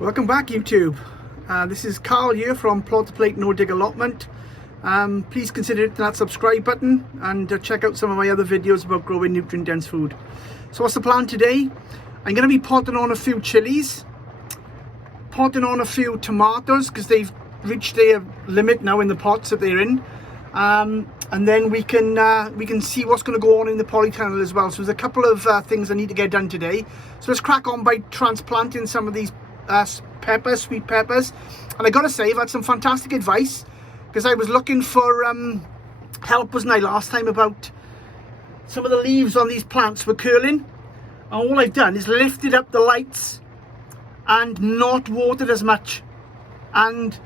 Welcome back, YouTube. This is Carl here from Plot to Plate No Dig Allotment. Please consider hitting that subscribe button and check out some of my other videos about growing nutrient dense food. So what's the plan today? I'm going to be potting on a few chilies, potting on a few tomatoes because they've reached their limit now in the pots that they're in, and then we can see what's going to go on in the polytunnel as well. So there's a couple of things I need to get done today. So let's crack on by transplanting some of these sweet peppers. And I gotta say, I've had some fantastic advice because I was looking for help, wasn't I, last time, about some of the leaves on these plants were curling, and all I've done is lifted up the lights and not watered as much, and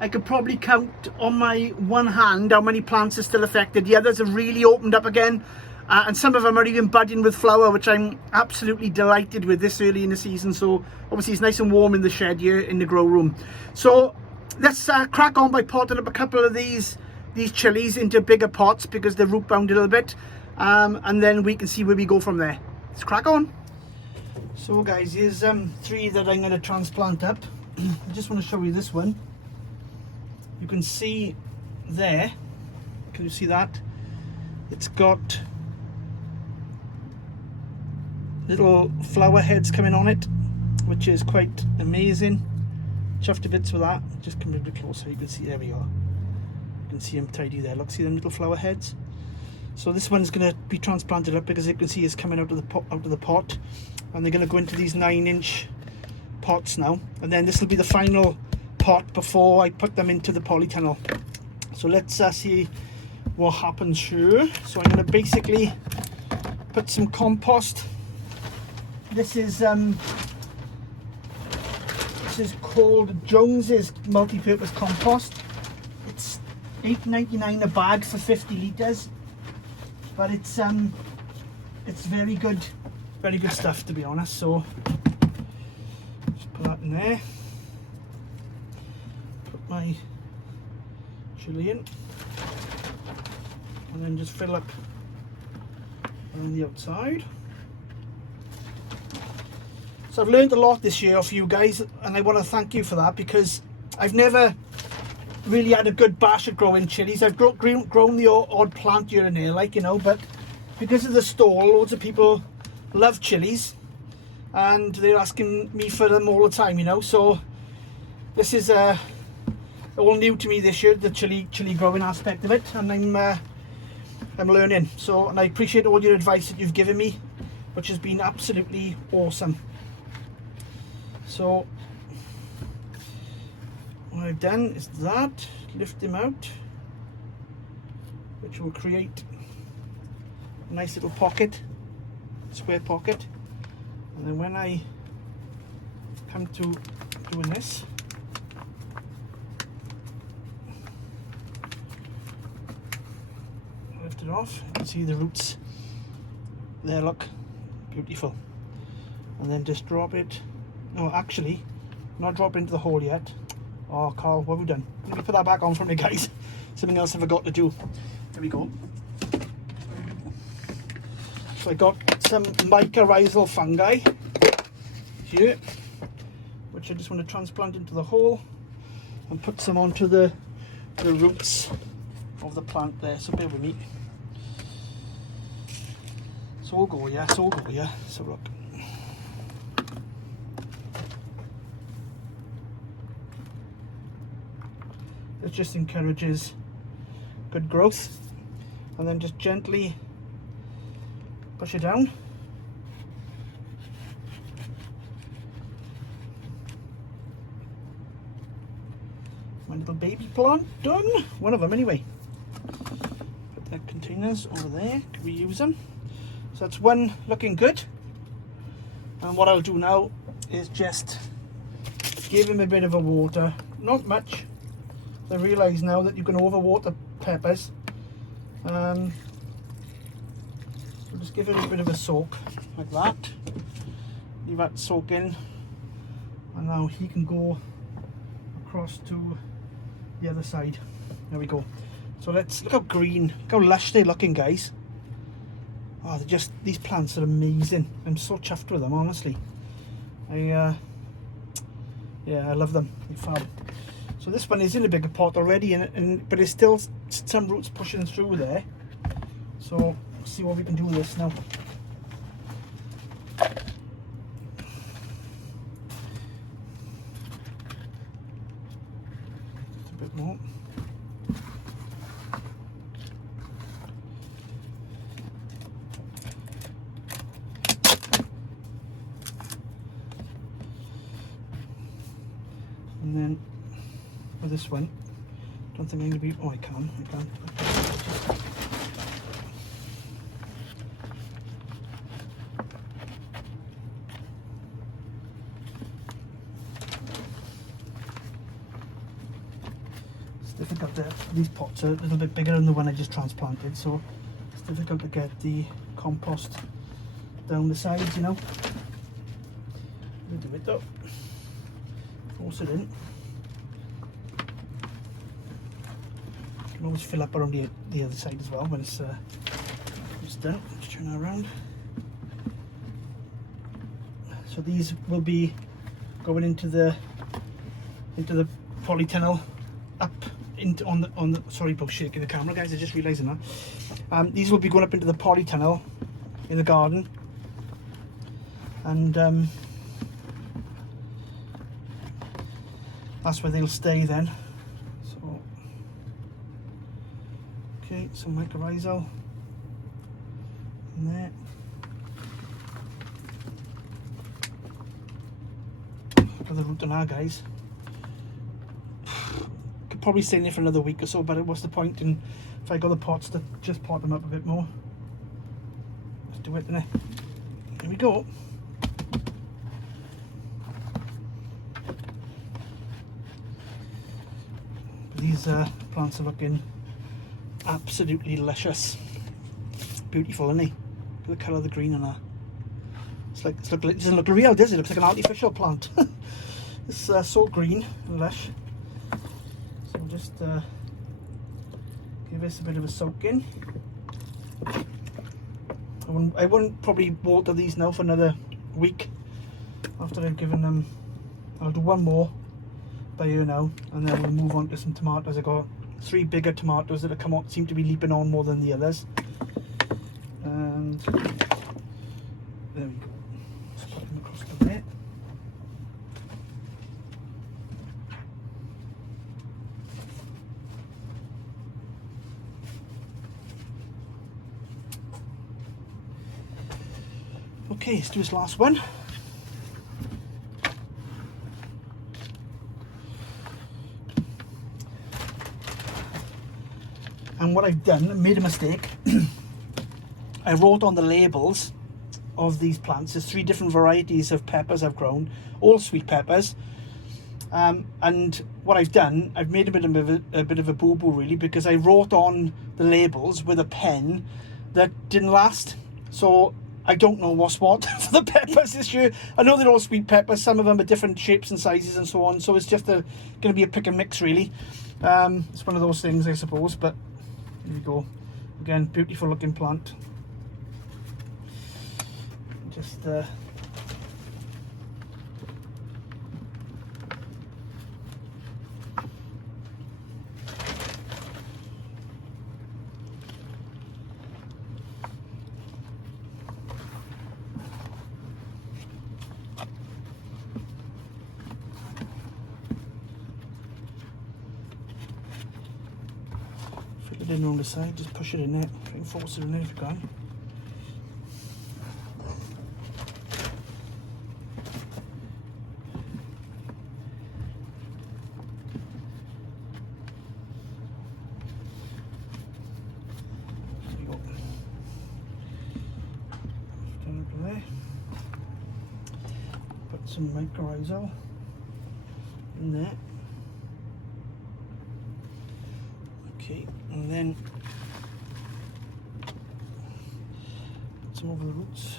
I could probably count on my one hand how many plants are still affected. The others have really opened up again, and some of them are even budding with flower, which I'm absolutely delighted with this early in the season. So obviously it's nice and warm in the shed here in the grow room. So let's crack on by potting up a couple of these chilies into bigger pots because they're root bound a little bit, and then we can see where we go from there. Let's crack on. So guys, here's three that I'm going to transplant up. I just want to show you this one. You can see there, can you see that? It's got little flower heads coming on it, which is quite amazing. Chuffed to bits with that. Just come a bit closer, you can see, there we are. You can see them tidy there. Look, see them little flower heads? So this one's going to be transplanted up because you can see it's coming out of the pot, and they're going to go into these 9-inch pots now, and then this will be the final pot before I put them into the polytunnel. So let's see what happens here. So I'm going to basically put some compost. This is called Jones's multi-purpose compost. It's $8.99 a bag for 50 litres, but it's very good stuff, to be honest. So just put that in there. Put my chili in, and then just fill up around the outside. So I've learned a lot this year off you guys, and I want to thank you for that, because I've never really had a good bash at growing chilies. I've grown the odd plant here and there, like, you know, but because of the stall, loads of people love chilies and they're asking me for them all the time, you know. So this is all new to me this year, the chili growing aspect of it, and I'm learning. So, and I appreciate all your advice that you've given me, which has been absolutely awesome. So what I've done is that, lift them out, which will create a nice little pocket, square pocket, and then when I come to doing this, lift it off, you can see the roots there, look, beautiful. And then just drop it. No, actually, not drop into the hole yet. Oh, Carl, what have we done? Let me put that back on for me, guys. Something else I forgot to do. There we go. So I got some mycorrhizal fungi here, which I just want to transplant into the hole and put some onto the roots of the plant there. So bear with me. So all go, yeah. So look. It just encourages good growth, and then just gently push it down. My little baby plant done, one of them anyway. Put the containers over there, can we use them? So that's one looking good, and what I'll do now is just give him a bit of a water, not much. I realise now that you can overwater peppers. So just give it a bit of a soak, like that. Leave that soak in, and now he can go across to the other side. There we go. So let's look how green, look how lush they're looking, guys. Oh, these plants are amazing. I'm so chuffed with them, honestly. Yeah, I love them. They're fab. So this one is in a bigger pot already, but it's still some roots pushing through there. So let's see what we can do with this now. Just a bit more. And then with this one, don't think I'm going to be. Oh, I can. It's difficult to. These pots are a little bit bigger than the one I just transplanted, so it's difficult to get the compost down the sides, you know. We'll do it though. Force it in. You can always fill up around the other side as well when it's done. Just turn it around. So these will be going into the polytunnel up into on the sorry about shaking the camera, guys. I just realising that. These will be going up into the polytunnel in the garden, and that's where they'll stay then. So okay, some mycorrhizal in there. Look at the root on our, guys. Could probably stay in there for another week or so, but what's the point in if I got the pots to just pot them up a bit more? Let's do it, innit? Here we go. These plants are looking absolutely luscious. Beautiful, isn't they? Look at the colour of the green on that. It doesn't look real, does it? It looks like an artificial plant. It's so green and lush. So just give this a bit of a soak in. I wouldn't probably water these now for another week after I've given them. I'll do one more by here now, and then we'll move on to some tomatoes. I got 3 bigger tomatoes that have come out, seem to be leaping on more than the others. And there we go. Just put them across the bit. Okay, let's do this last one. And what I've done, I made a mistake. I wrote on the labels of these plants, there's 3 different varieties of peppers I've grown, all sweet peppers. And what I've done, I've made a bit of a boo-boo really, because I wrote on the labels with a pen that didn't last. So I don't know what's what for the peppers this year. I know they're all sweet peppers, some of them are different shapes and sizes and so on, so it's just going to be a pick and mix really. It's one of those things, I suppose, but here we go. Again, beautiful looking plant. Just fill it in on the side, just push it in there, try and force it in there if you can. There. Put some mycorrhizal in there. Okay, and then put some over the roots.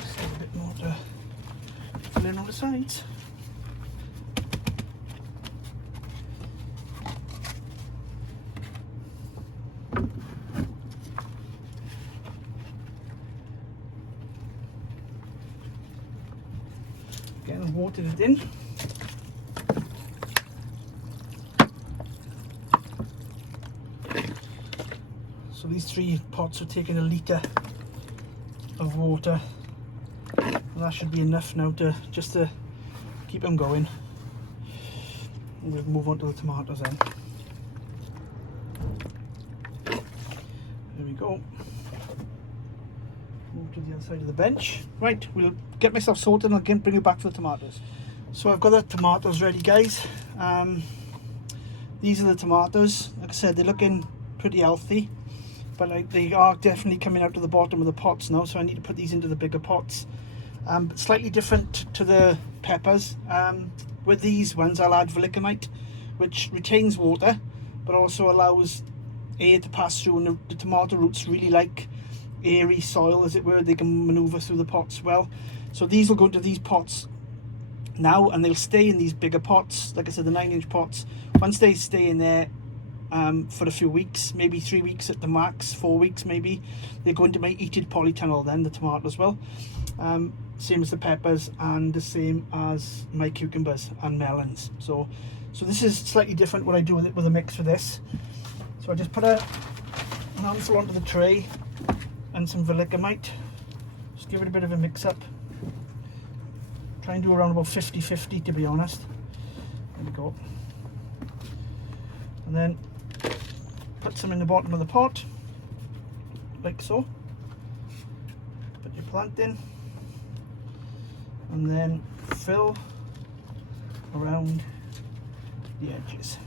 Just a bit more to fill in on the sides. Again, watered it in. So these 3 pots are taking 1 litre of water, and that should be enough now to just to keep them going. And we'll move on to the tomatoes then. There we go. Move to the other side of the bench. Right, we'll get myself sorted and I'll again bring you back for the tomatoes. So I've got the tomatoes ready, guys. These are the tomatoes. Like I said, they're looking pretty healthy, but like they are definitely coming out of the bottom of the pots now, so I need to put these into the bigger pots. Slightly different to the peppers. With these ones I'll add verlicamite, which retains water but also allows air to pass through, and the tomato roots really like airy soil, as it were. They can maneuver through the pots well. So these will go into these pots now, and they'll stay in these bigger pots, like I said, the 9-inch pots. Once they stay in there for a few weeks, maybe 3 weeks at the max, 4 weeks maybe, they go into my heated polytunnel then, the tomatoes will. Same as the peppers, and the same as my cucumbers and melons. So this is slightly different what I do with it, with a mix for this. So I just put an handful onto the tray and some verlicamite. Just give it a bit of a mix up. Try and do around about 50-50 to be honest. There we go. And then put some in the bottom of the pot, like so. Put your plant in, and then fill around the edges.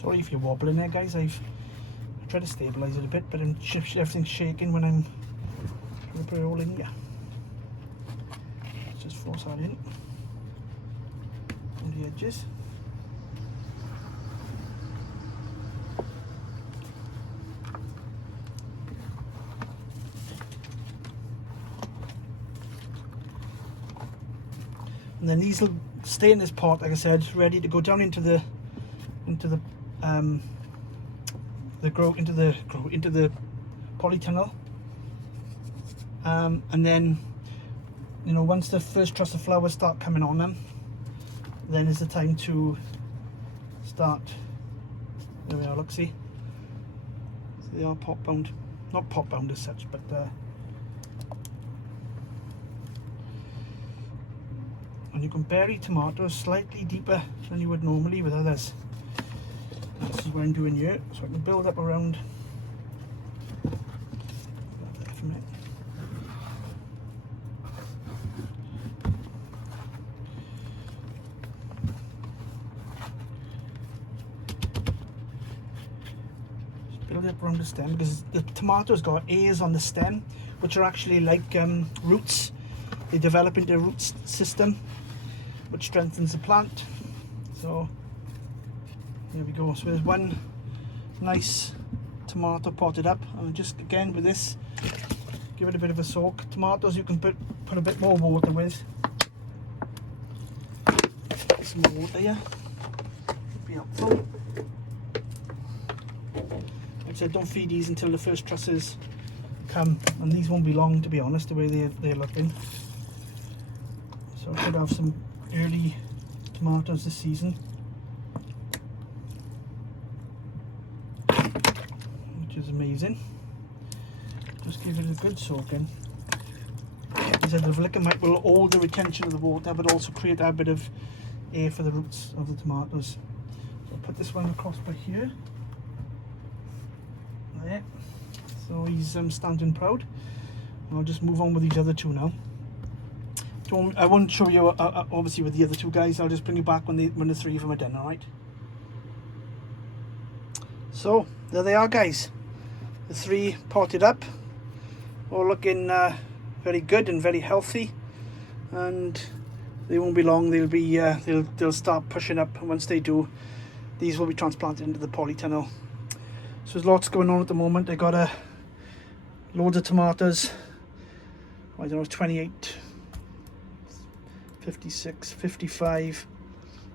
Sorry if you're wobbling there, guys. I try to stabilise it a bit, but everything's shaking when I'm trying to put it all in here. Let's just force that in on the edges. And then these will stay in this pot, like I said, ready to go down into the polytunnel, and then, you know, once the first truss of flowers start coming on them, then is the time to start. There we are, look, see, so they are pot bound, not pot bound as such, but and you can bury tomatoes slightly deeper than you would normally with others. This is what I'm doing here, so I can build up around from it. Just build it up around the stem, because the tomato's got ears on the stem, which are actually like roots. They develop into a root system, which strengthens the plant. So there we go. So there's one nice tomato potted up, and just again with this, give it a bit of a soak. Tomatoes you can put a bit more water with. Get some more water here, would be helpful. Like I said, don't feed these until the first trusses come, and these won't be long, to be honest, the way they're looking. So I should have some early tomatoes this season, which is amazing. Just give it a good soak in. As I said, the verlicamite will hold the retention of the water, but also create a bit of air for the roots of the tomatoes. So I'll put this one across by here. There. So he's standing proud. And I'll just move on with these other two now. I won't show you obviously with the other two guys. I'll just bring you back when the 3 of them are done. All right. So there they are, guys. The 3 potted up, all looking very good and very healthy, and they won't be long. They'll be they'll start pushing up, and once they do, these will be transplanted into the polytunnel. So there's lots going on at the moment. I got loads of tomatoes. I don't know, 56, 55.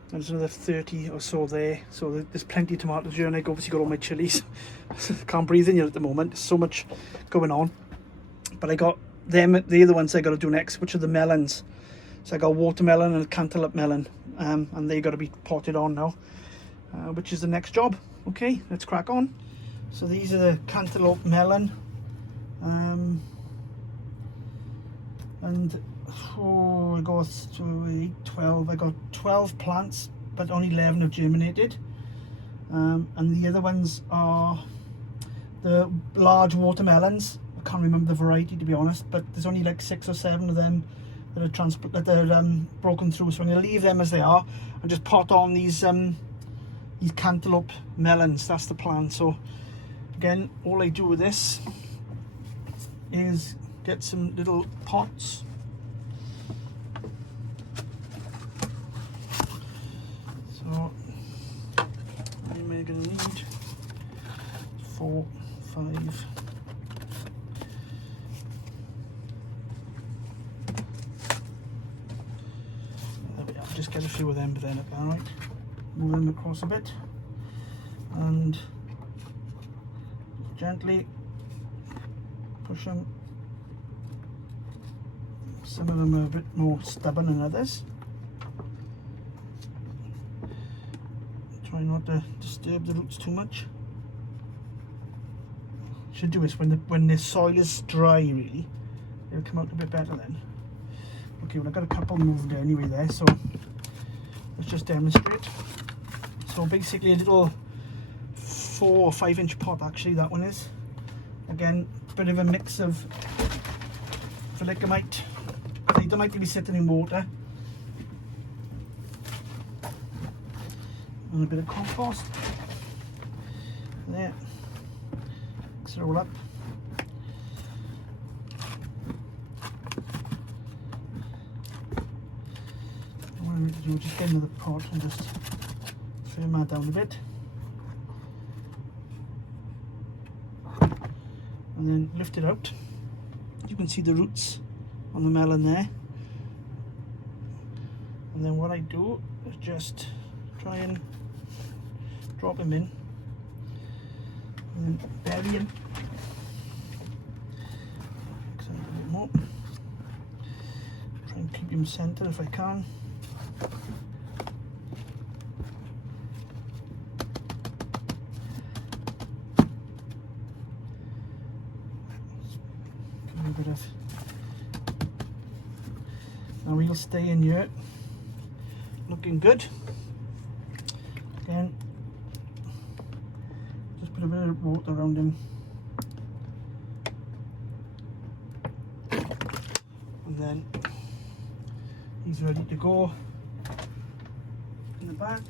There's another 30 or so there. So there's plenty of tomatoes here, and I've obviously got all my chilies. Can't breathe in here at the moment. There's so much going on. But I got them, the other ones I got to do next, which are the melons. So I got watermelon and a cantaloupe melon, and they got to be potted on now, which is the next job. Okay, let's crack on. So these are the cantaloupe melon, and I got 12. I got 12 plants, but only 11 have germinated. And the other ones are the large watermelons. I can't remember the variety, to be honest, but there's only like 6 or 7 of them that are broken through. So I'm going to leave them as they are and just pot on these cantaloupe melons. That's the plan. So again, all I do with this is get some little pots. So what am I going to need? 4, 5. There we are. Just get a few of them, but then all right. Move them across a bit and gently push them. Some of them are a bit more stubborn than others. Try not to disturb the roots too much. Should do this when the soil is dry, really. It'll come out a bit better then. Okay, well I've got a couple moved anyway there, so let's just demonstrate. So basically a little 4 or 5 inch pot, actually that one is. Again, a bit of a mix of verlicamite. They don't like to be sitting in water. And a bit of compost. There. Mix it all up. What I'm going to do is just get another pot and just firm that down a bit. And then lift it out. You can see the roots on the melon there. And then what I do is just try and drop them in and then bury them. Mix it a bit more. Try and keep them centered if I can. Give a bit of. Now he'll stay in here, looking good. Again, just put a bit of water around him, and then he's ready to go in the back,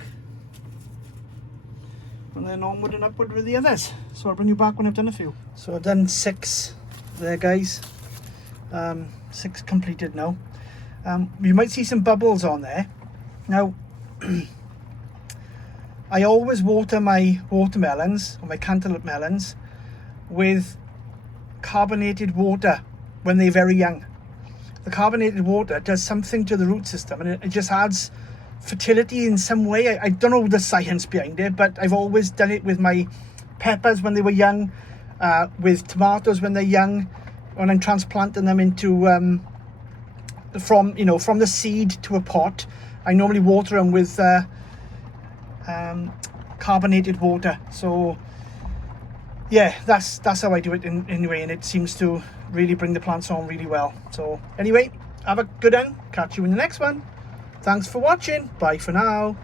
and then onward and upward with the others. So I'll bring you back when I've done a few. So I've done 6 there, guys. 6 completed now. You might see some bubbles on there. Now, I always water my watermelons or my cantaloupe melons with carbonated water when they're very young. The carbonated water does something to the root system, and it just adds fertility in some way. I don't know the science behind it, but I've always done it with my peppers when they were young, with tomatoes when they're young, when I'm transplanting them into from the seed to a pot. I normally water them with carbonated water. So yeah, that's how I do it anyway, and it seems to really bring the plants on really well. So anyway, have a good one. Catch you in the next one. Thanks for watching. Bye for now.